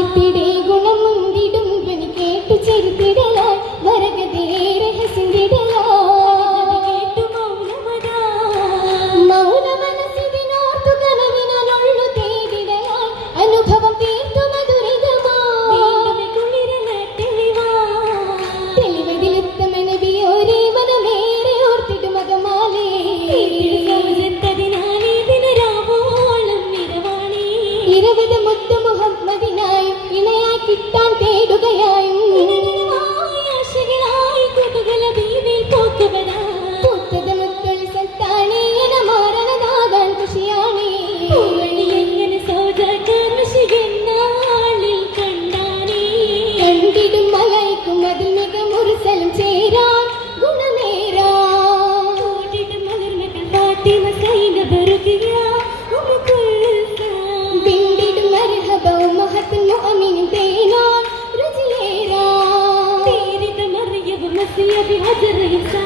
സാഹിത്യടെ ഗുണം മുന്തിടും ധ്വനി കേട്ട് ചെരുത്തിടല വരകതേ രഹസ്യടല അനുഭവം തീർത്തു മധുരിതമാളിലെത്തമനവിയോരേ മനമേറെ ഓർത്തിട്ടു മകമാലേ. ഇരുപത് മുത്തു കിട്ടാൻ തേടുകയാ قادر يخلي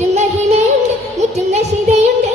മുറ്റും മഹിമയ്ക്ക് മുറ്റും നശിതയുണ്ട്.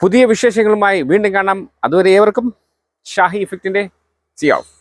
പുതിയ വിശേഷങ്ങളുമായി വീണ്ടും കാണാം. അതുവരെ ഏവർക്കും ഷാഹി ഇഫക്റ്റിന്റെ സി ഓഫ്.